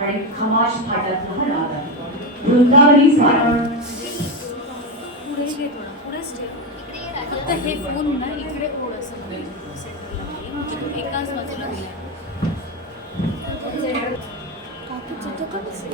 आणि खमाश फाटातला हा नाद आहे. वृंदावनी सारा पुढे घे थोडा पुढेच ठेव फक्त हे फोन ना इकडे ओढ असं सेंटरला म्हणजे तो एकाच बाजूला गेला काकी चिटकत असेल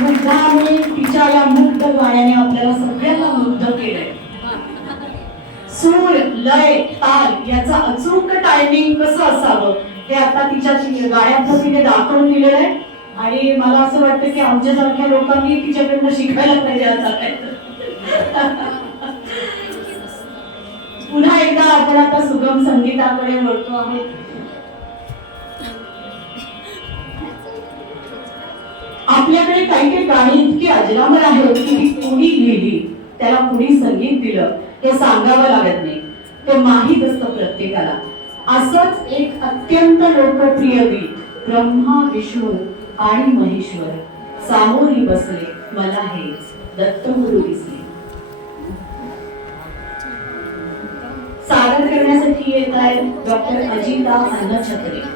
मुग्धाने तिच्या या मुग्ध गाण्याने आपल्याला सगळ्यांना मुग्ध केलंय. सूर, लय, ताल याचा अचूक टायमिंग कसं असावं हे आता तिच्या गाण्यातनं तिने दाखवून दिलेलं आहे. आणि मला असं वाटतं की आमच्यासारख्या लोकांनी तिच्याकडनं शिकायला पाहिजे आता काय. पुन्हा एकदा आपण आता सुगम संगीताकडे वळतो आहोत. आपल्याकडे काही काही गाणी इतकी अजरामर आहेत की ती कोणी लिहिली, त्याला कोणी संगीत दिलं हे सांगावं लागत नाही, ते माहीत असतं प्रत्येकाला. असंच एक अत्यंत लोकप्रिय गीत ब्रह्मा विष्णू आणि महेश्वर सामोरी बसले मला हे दत्तगुरु दिसले सादर करण्यासाठी येत आहेत डॉक्टर अजिता अन्नछत्रे.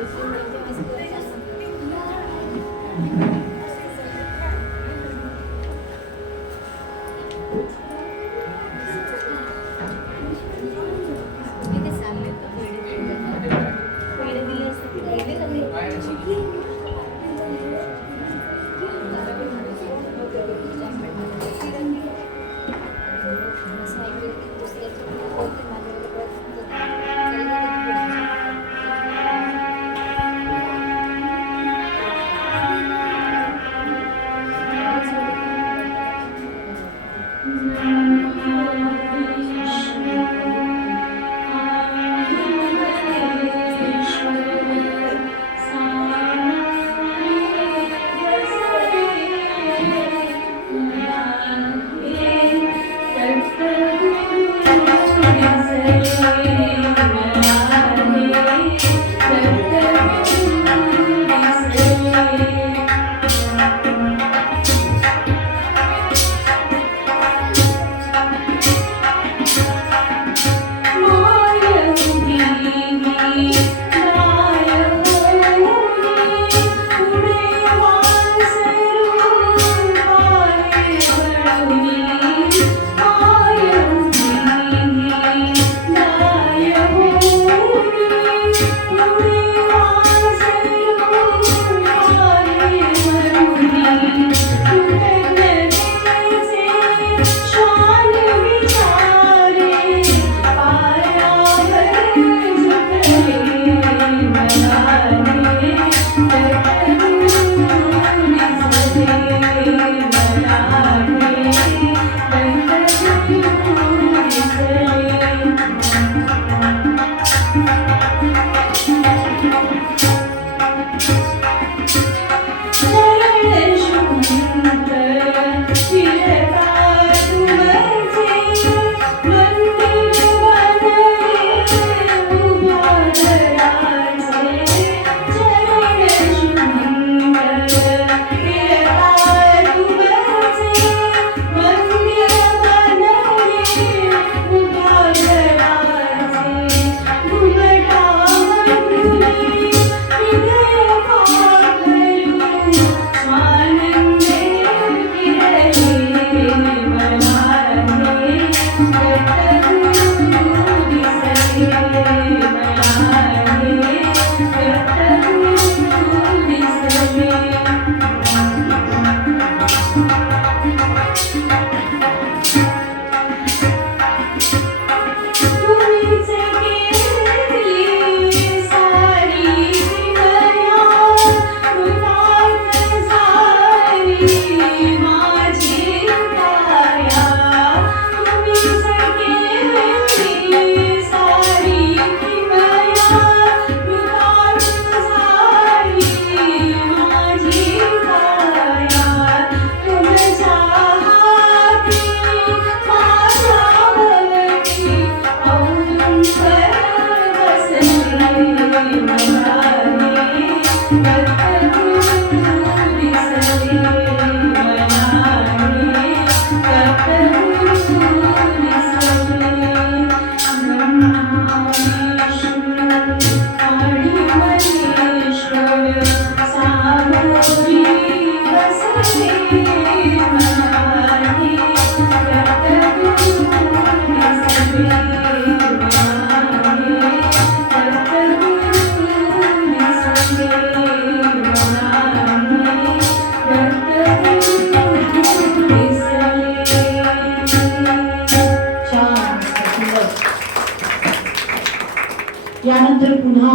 यानंतर पुन्हा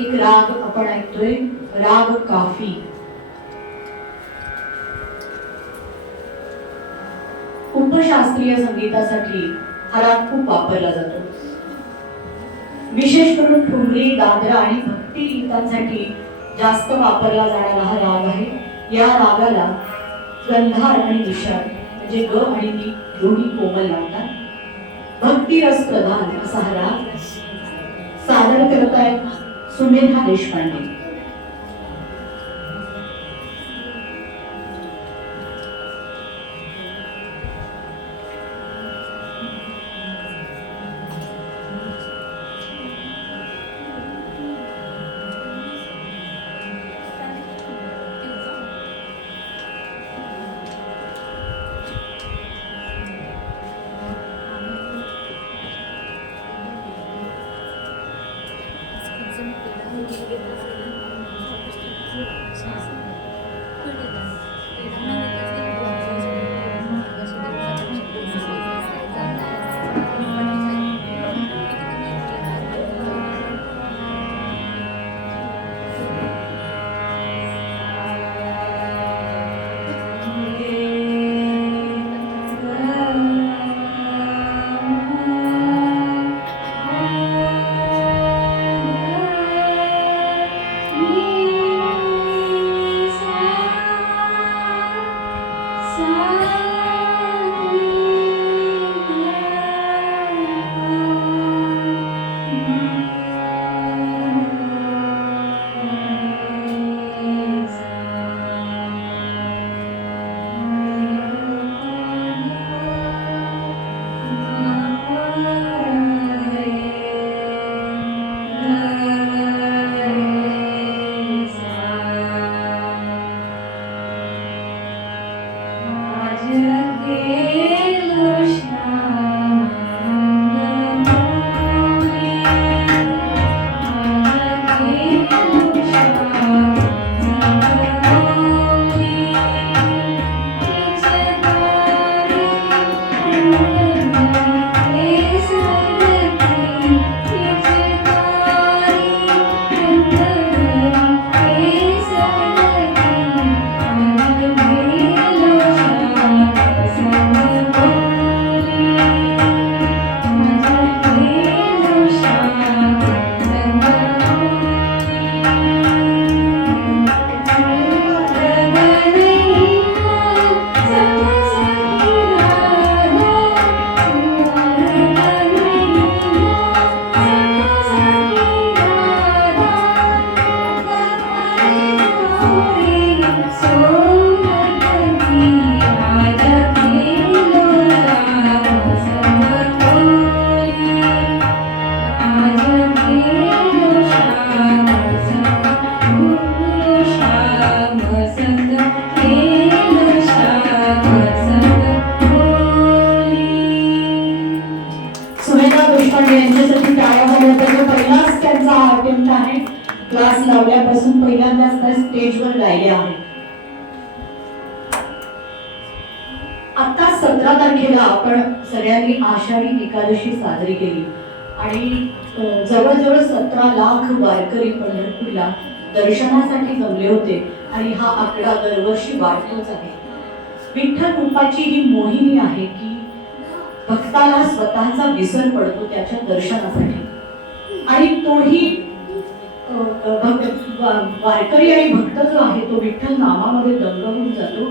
एक राग आपण ऐकतोय, राग काफी. उपशास्त्रीय संगीतासाठी हा राग खूप वापरला जातो. विशेष करून ठुमरी, दादरा आणि भक्ती गीतांसाठी जास्त वापरला जाणारा हा राग आहे. या रागाला गंधार आणि विशाल म्हणजे ग आणि नी दोन्ही कोमल लागतात. भक्ती रस प्रधान असा हा राग सादर करतायत सुमेधा देशपांडे. क्लास लावल्यापासून पहिल्यांदाच त्या स्टेजवर गायले आहे. आता 17 तारखेला आपण सगळ्यांनी आषाढी एकादशी साजरी केली आणि जवळजवळ 17 लाख वारकरी पंढरपूरला दर्शनासाठी जमले होते आणि हा आकडा दरवर्षी वाढतोच आहे. विठ्ठल रूपाची ही मोहिनी आहे की भक्ताला स्वतःचा विसर पडतो त्याच्या दर्शनासाठी आणि तोही वारकरी आणि भक्त जो आहे तो विठ्ठल नामामध्ये दंग होऊन जातो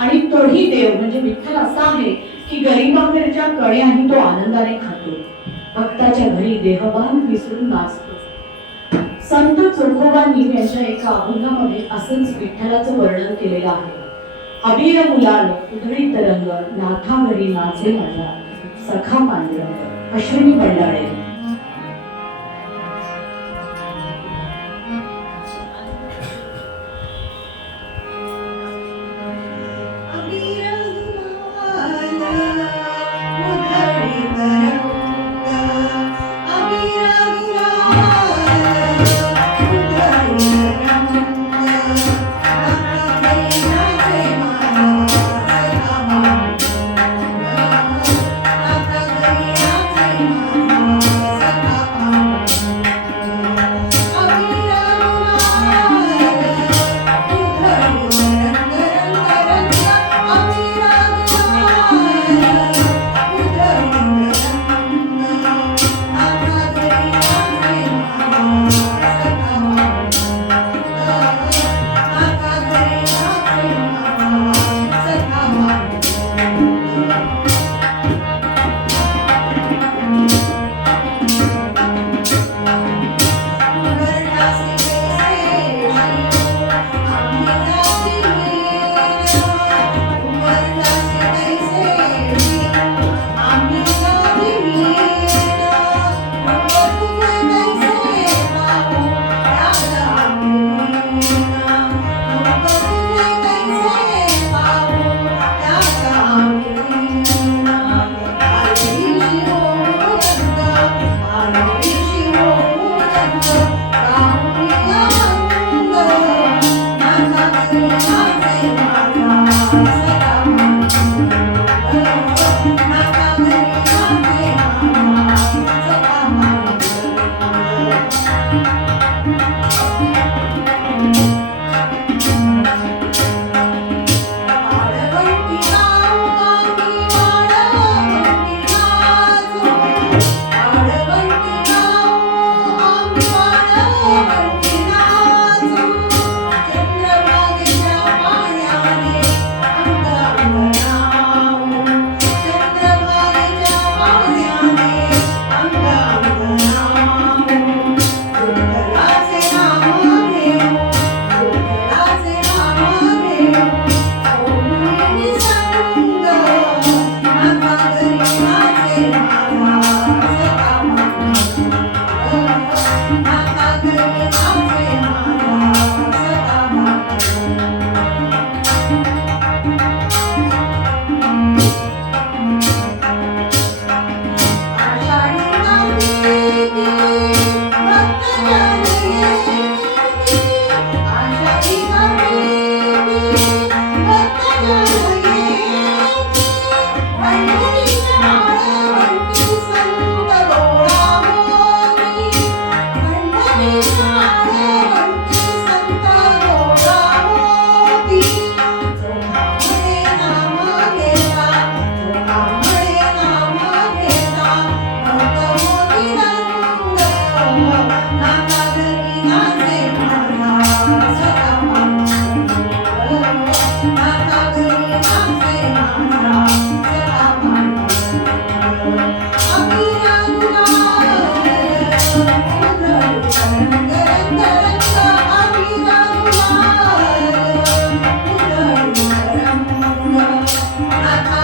आणि तोही देव म्हणजे विठ्ठल असा आहे की गरिबांवरच्या कण्याही तो आनंदाने खातो. भक्ताच्या घरी देहभान विसरून नाचतो. संत चोखोबांनी त्यांच्या एका अभंगामध्ये असंच विठ्ठलाचं वर्णन केलेलं आहे. अबीर मुलाल उधळी तरंग नाथा घरी नाचे माझा सखा पांडुरंग. अश्विनी बंडाळे.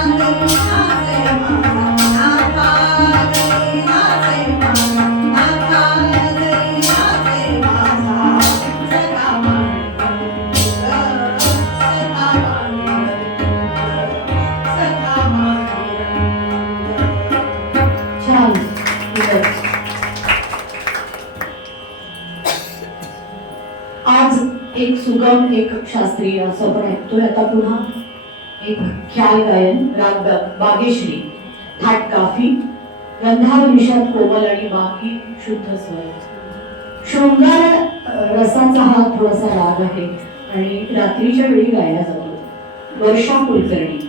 छान. खूपच. आज एक सुगम एक शास्त्रीय असं आपण ऐकतोय. आता पुन्हा एक ख्याल गायन राग बागेश्री, थाट काफी, गंधार विषाद कोमल आणि बाकी शुद्ध स्वर. शृंगार रसाचा हा थोडासा राग आहे आणि रात्रीच्या वेळी गायला जातो. वर्षा कुलकर्णी.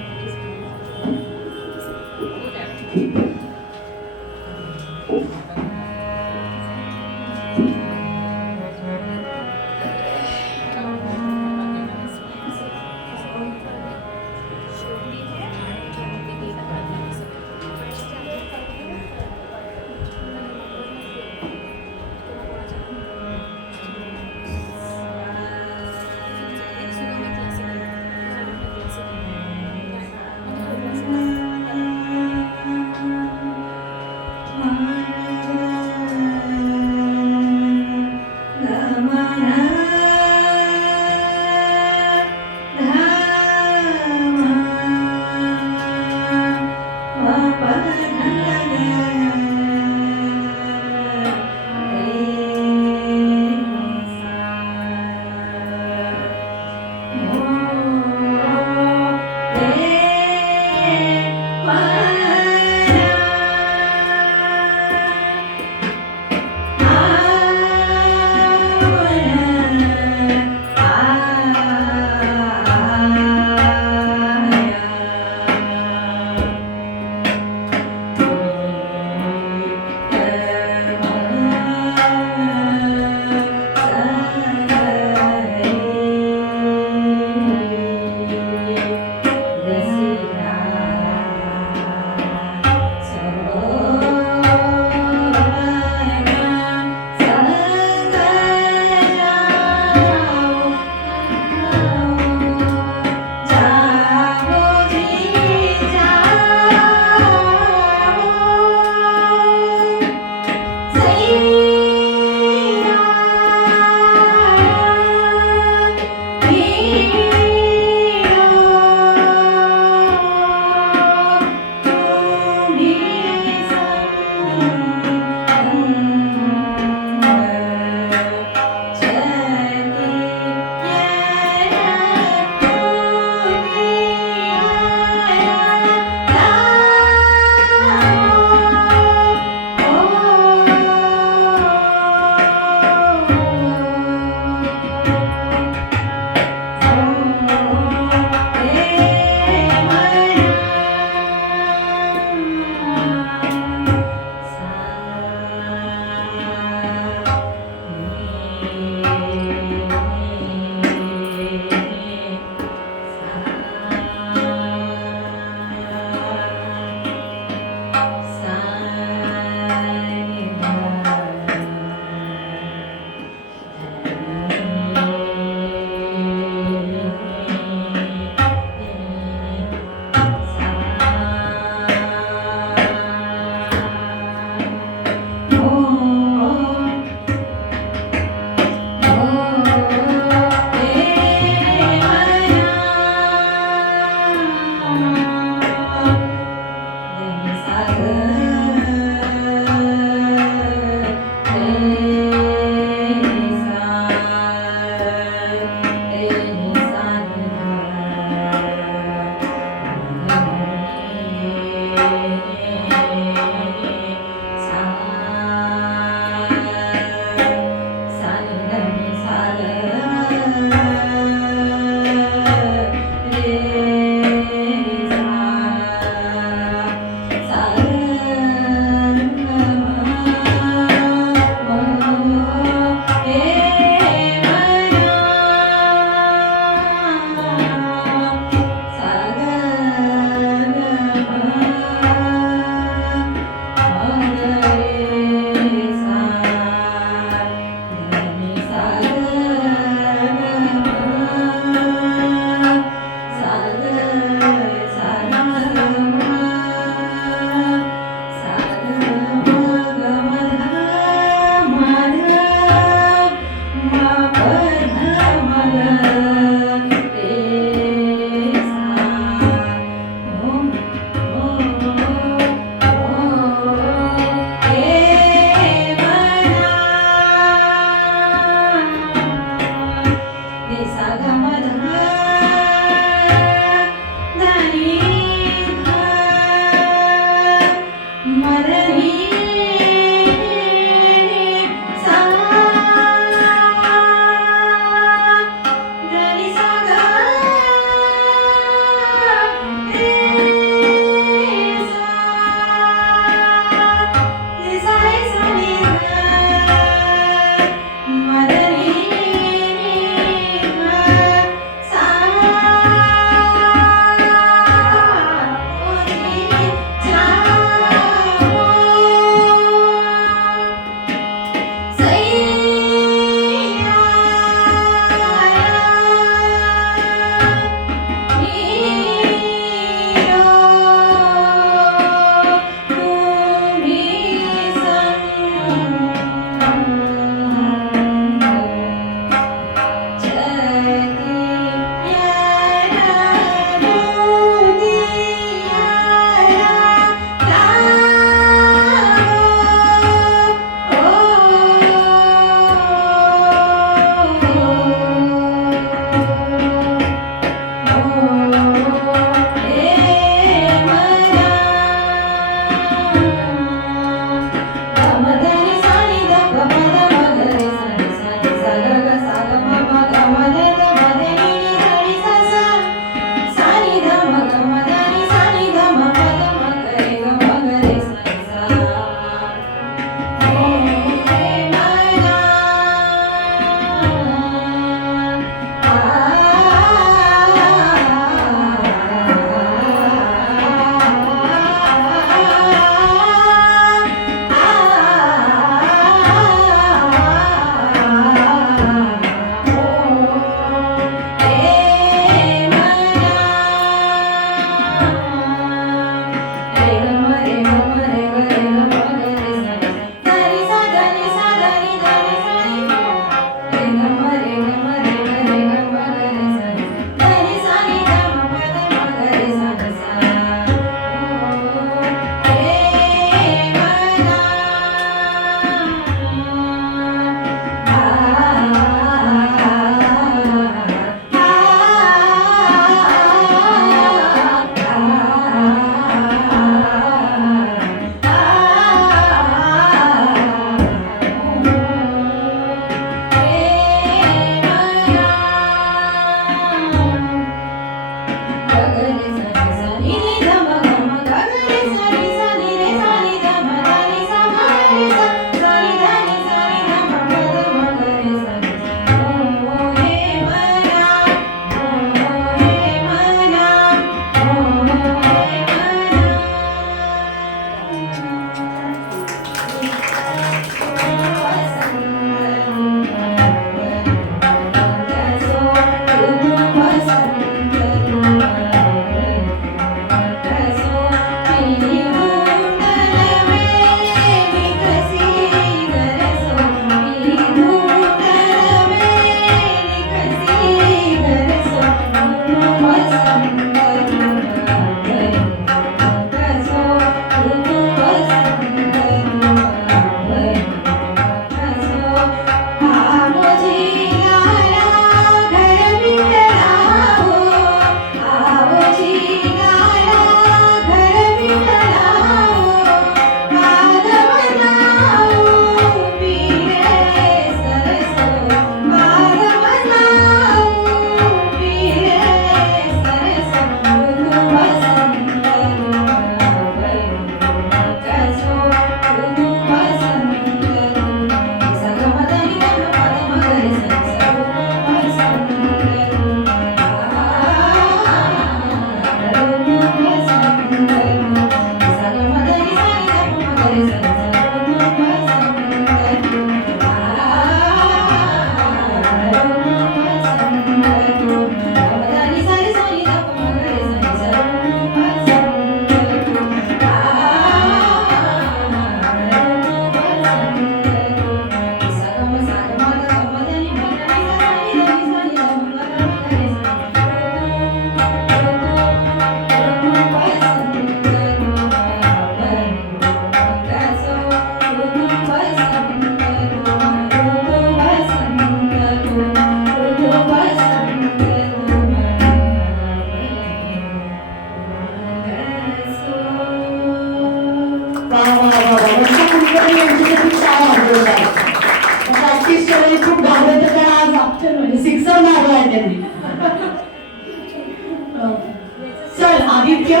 क्या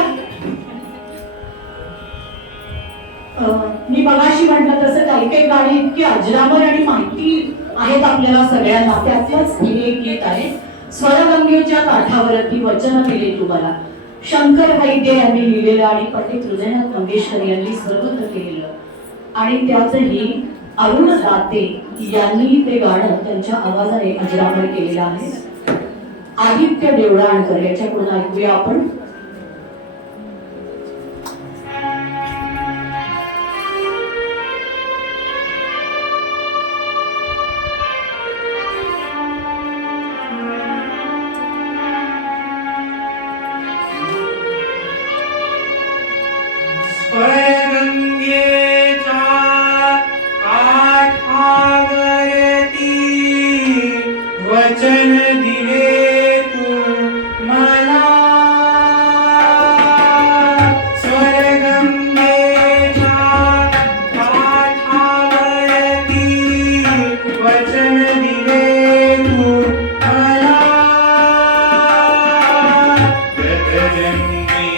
मी मगाशी म्हटलं तसं काही काही गाणी इतकी अजरामर आणि माहिती आहेत आपल्याला सगळ्यांना. त्यातलंच हे एक गीत आहे. स्वरगंगेच्या काठावरती वचन दिले तुम्हाला. शंकर वैद्य यांनी लिहिलेलं आणि पंडित हृदयनाथ मंगेशकर यांनी स्वरबद्ध केलेलं आणि त्यातही अरुण दाते यांनी ते गाणं त्यांच्या आवाजाने अजरामर केलेलं आहे. आदित्य देवळाणकर याच्याकडून ऐकूया आपण. वचन दिले तू मला. स्वर्गंगेच्या काठावरती वचन दिले तू मला. गतजन्मीची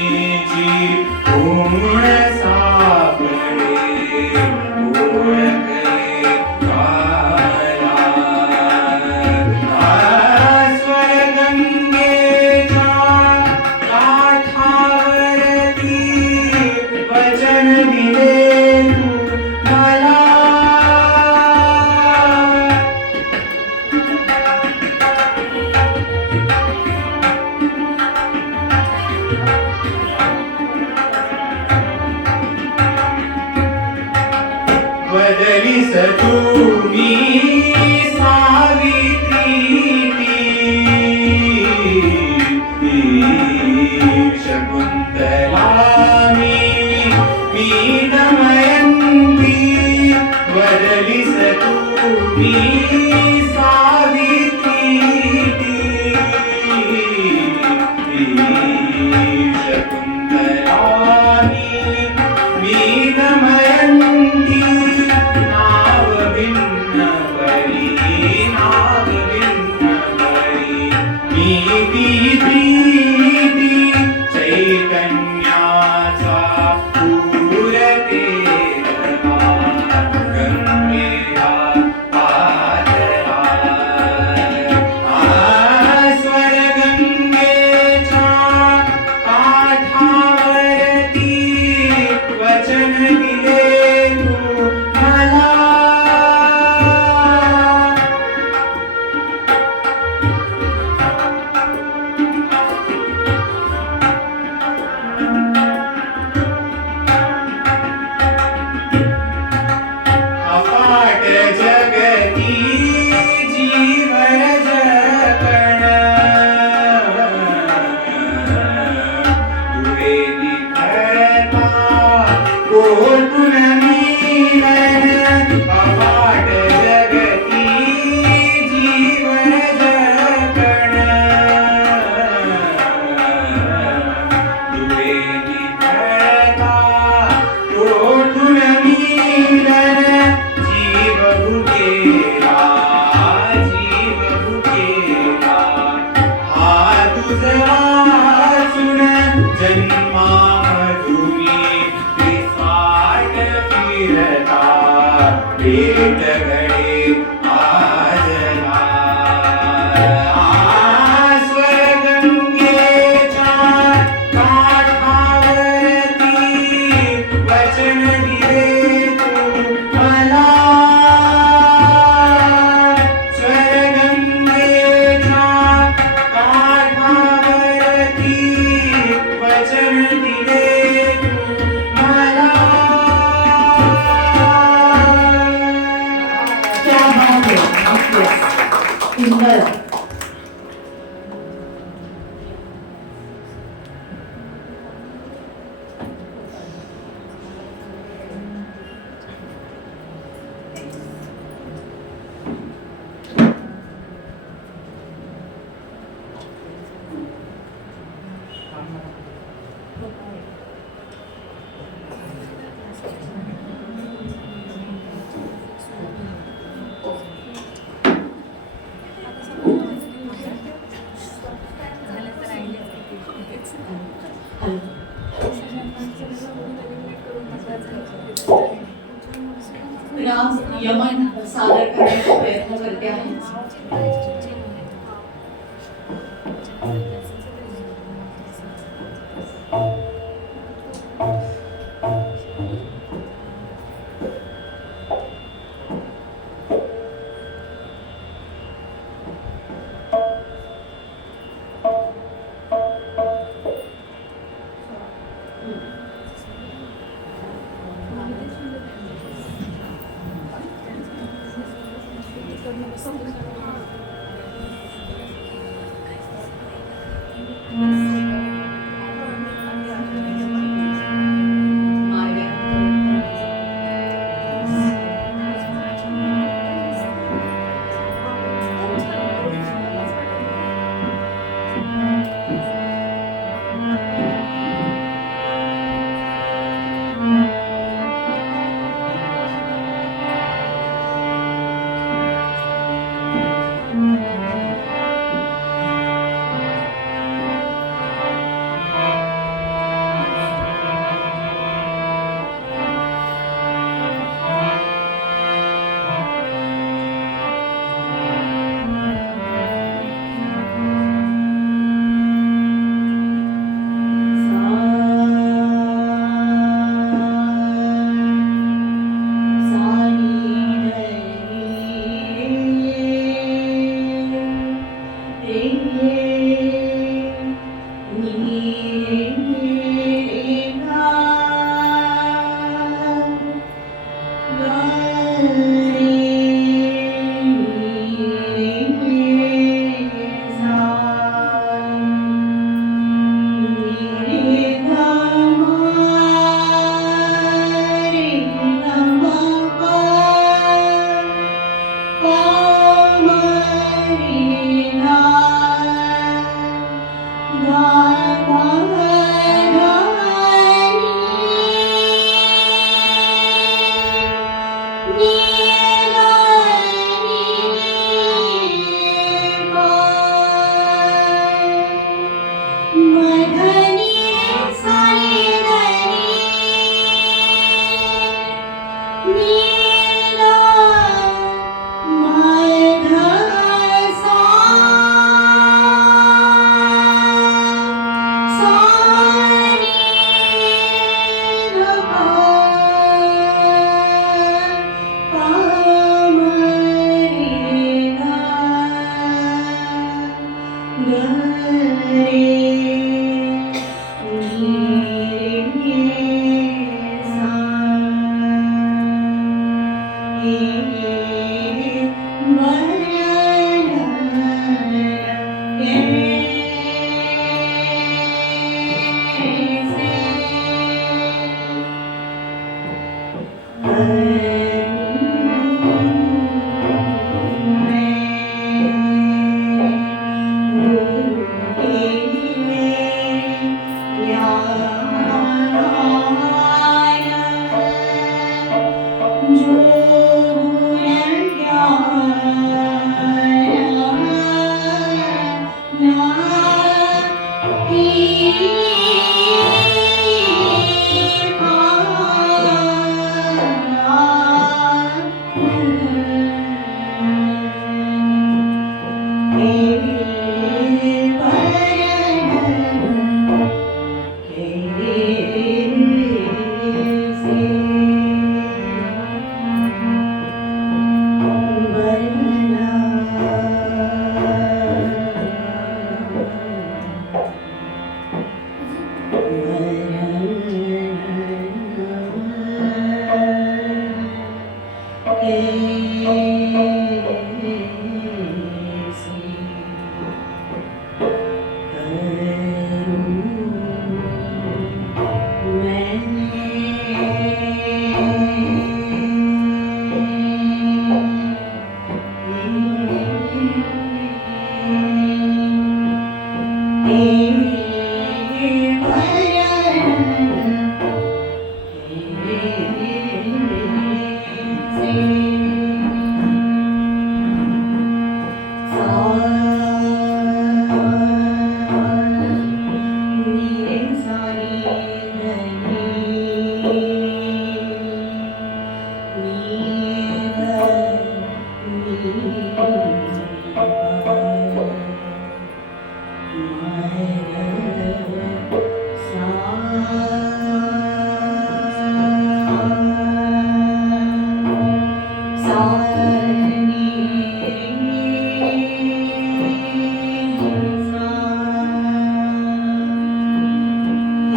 पूर्ण सापडे ओळखले बदलीस तुम्ही सावित्री शकुंतला मी दमयंती. बदलीस तुम्ही सावित्री शकुंतला मी दमयंती. नाव भिन्न परी मी प्रीती चैतन्याचा पूर तेरला गंगेला पातळा. स्वर्गंगेच्या काठावरती वचन दिले तू मला. अफाट जगती जीवन जगण तुळे निखळता कोठून मिलन. अफाट जगती जीवन जगण तुळे निखळता कोठून मिलन. जीव भुकेला हा तुझ वाचून जन्मामधुनी पिसाट फिरता भेट घडे आजला. स्वर्गंगेच्या काठावरती वचन दिले तू मला. स्वर्गंगेच्या काठावरती वचन दिले तू मला. क्या बात है. सुंदर. झालं तर राहिले. यमन सादर करण्याचा प्रयत्न करते आहे.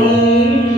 Thank you.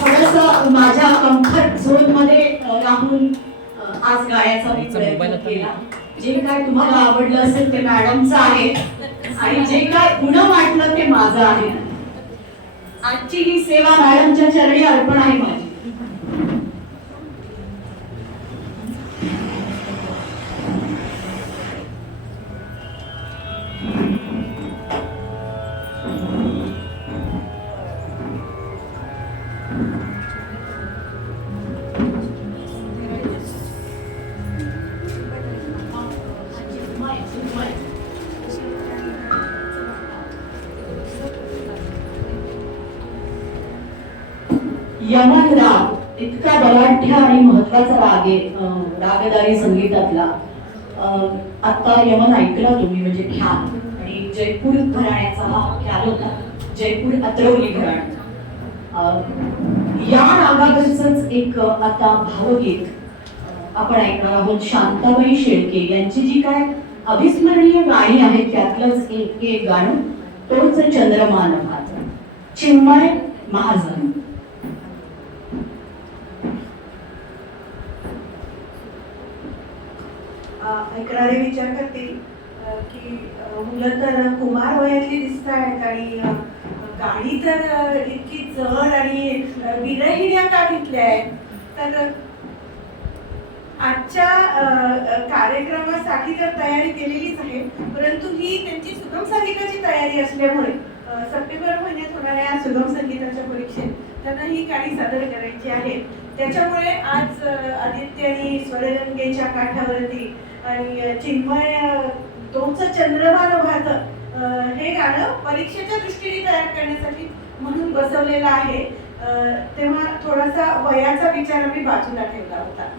थोडंसं माझ्या कम्फर्ट झोन मध्ये राहून आज गायचा मी प्रयत्न केला. जे काय तुम्हाला आवडलं असेल ते मॅडमचं आहे आणि जे काय गुण वाटलं ते माझं आहे. आजची ही सेवा मॅडमच्या चरणी अर्पण आहे माझी. यमन राग इतका बलाढ्य आणि महत्वाचा राग आहे रागदारी संगीतातला. आता यमन ऐकला तुम्ही म्हणजे ख्याल आणि जयपूर घराण्याचा हा ख्याल होता. जयपूर अत्रवली घराणं. या रागावरच एक आता भावगीत आपण ऐकणार आहोत. शांताबाई शेळके यांची जी काय अविस्मरणीय गाणी आहेत त्यातलंच एक गाणं तोच चंद्रमा नभाचा. चिन्मय महाजन. ऐकणारे विचार करतील की मुलं तर कुमार वयातली दिसत आहेत आणि गाणी तर इतकी जड आणि विरहिण्या का घेतल्या आहेत. तर आजच्या कार्यक्रमासाठी तर तयारी केलेलीच आहे, परंतु ही त्यांची सुगम संगीताची तयारी असल्यामुळे सप्टेंबर महिन्यात होणाऱ्या सुगम संगीताच्या परीक्षेत त्यांना ही गाणी सादर करायची आहेत. त्याच्यामुळे आज आदित्यनी स्वरगंगेच्या काठावरती आणि चिन्मय तोच चंद्रमा नभाचं हे गाणं परीक्षेच्या दृष्टीने तयार करण्यासाठी म्हणून बसवलेलं आहे. तेव्हा थोडासा वयाचा विचार आम्ही बाजूला ठेवला होता.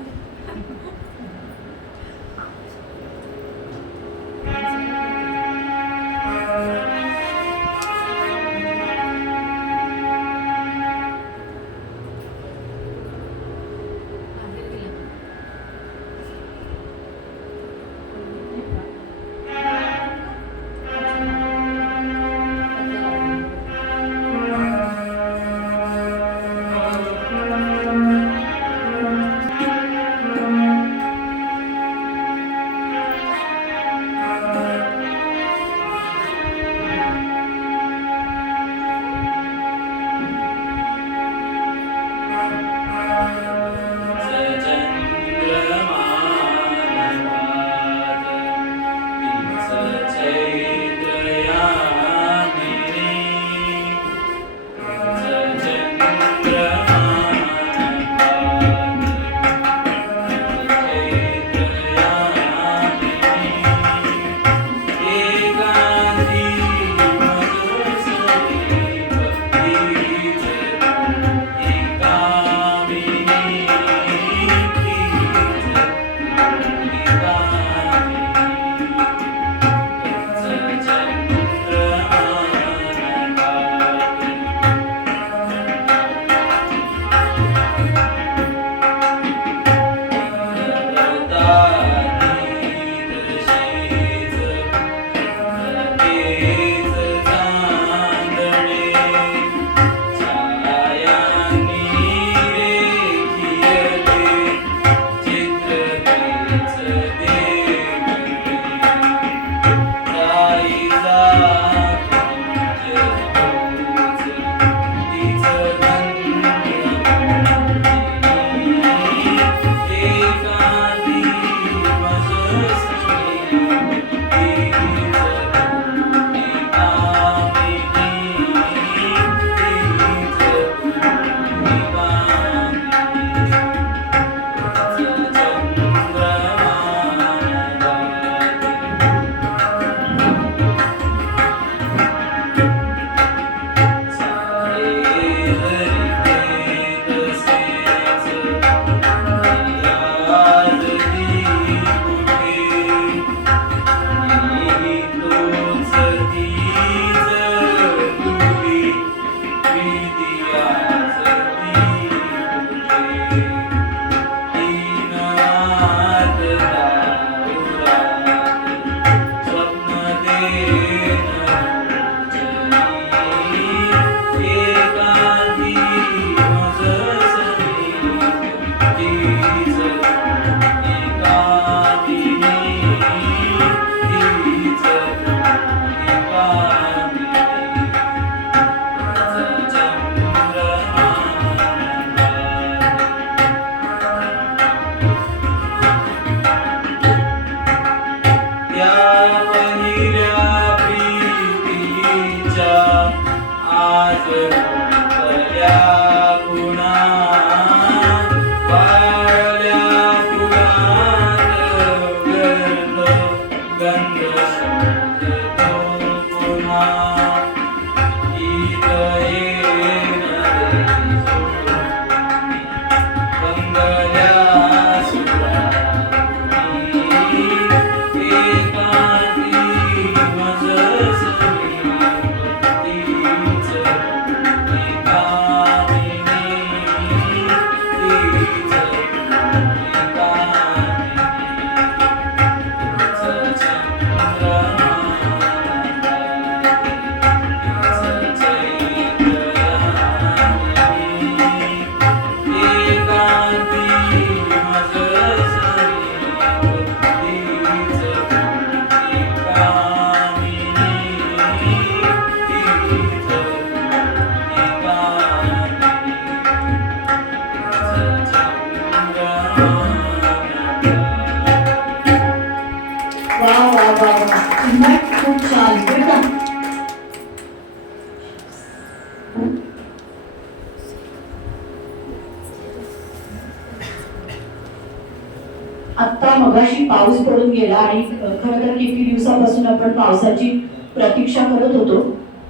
आत्ता मगाशी पाऊस पडून गेला आणि खरं तर किती दिवसापासून आपण पावसाची प्रतीक्षा करत होतो,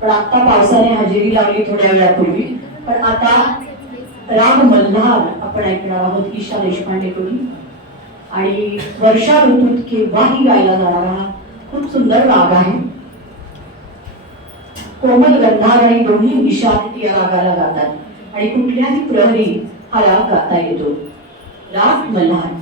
पण आता पावसाने हजेरी लावली थोड्या वेळापूर्वी. पण आता राग मल्हार आपण ऐकणार आहोत ईशा देशपांडेकडून, आणि वर्षा ऋतूत केव्हाही गायला जाणारा हा खूप सुंदर राग आहे. कोमल गंधार आणि दोन्ही निषाद या रागाला गातात आणि कुठल्याही प्रहरी हा राग गाता येतो. राग मल्हार.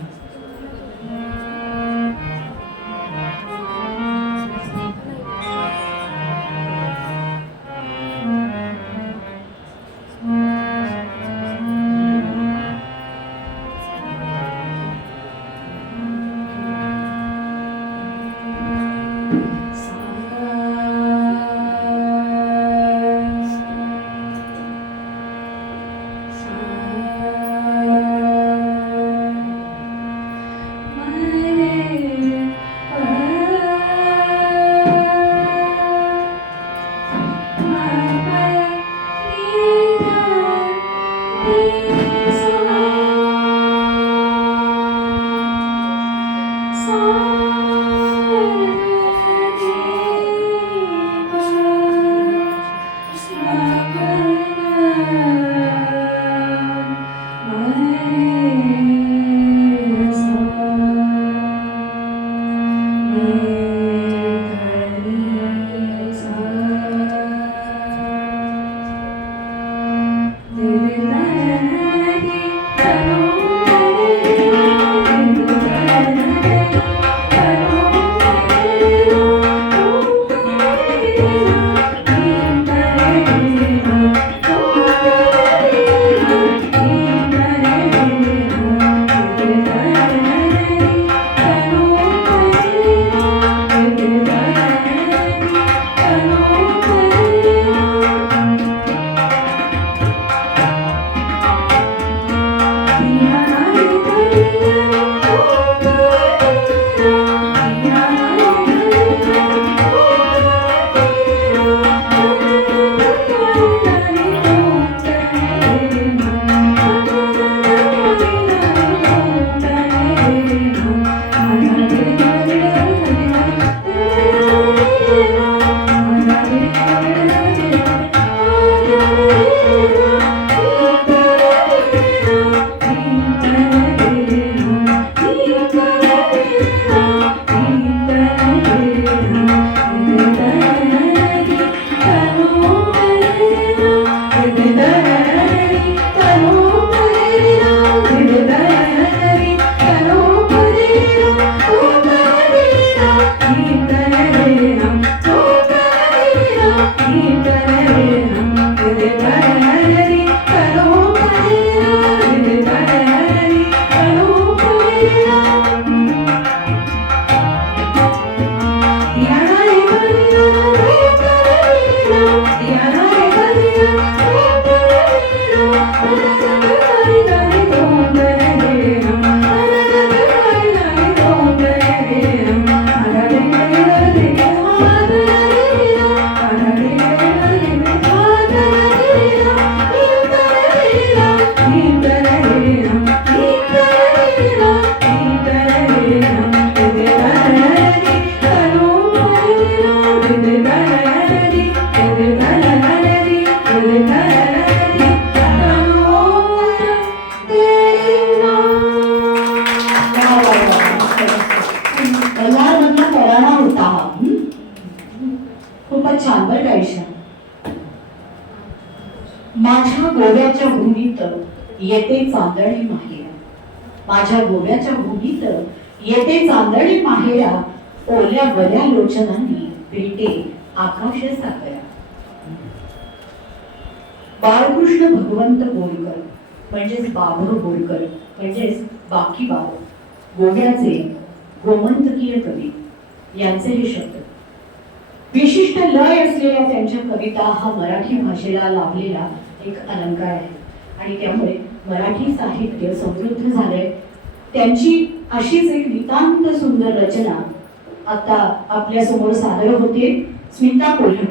खूपच छान बरं का ईशा. माझ्या गोव्याच्या भूमीत येते चांदणी माहेरा, माझ्या गोव्याच्या भूमीत येते चांदणी माहेरा, ओल्या बऱ्या लोचनांनी भेटे आकाश सागरा. बाळकृष्ण भगवंत बोरकर म्हणजेच बाबू बोरकर म्हणजेच बाकी बाब, गोव्याचे गोमंतकीय कवी यांचे हे शब्द. विशिष्ट लय असलेल्या त्यांच्या कविता हा मराठी भाषेला लाभलेला एक अलंकार आहे आणि त्यामुळे मराठी साहित्य समृद्ध झालंय. त्यांची अशीच एक नितांत सुंदर रचना आता आपल्या समोर सादर होते. स्मिता कोल्हे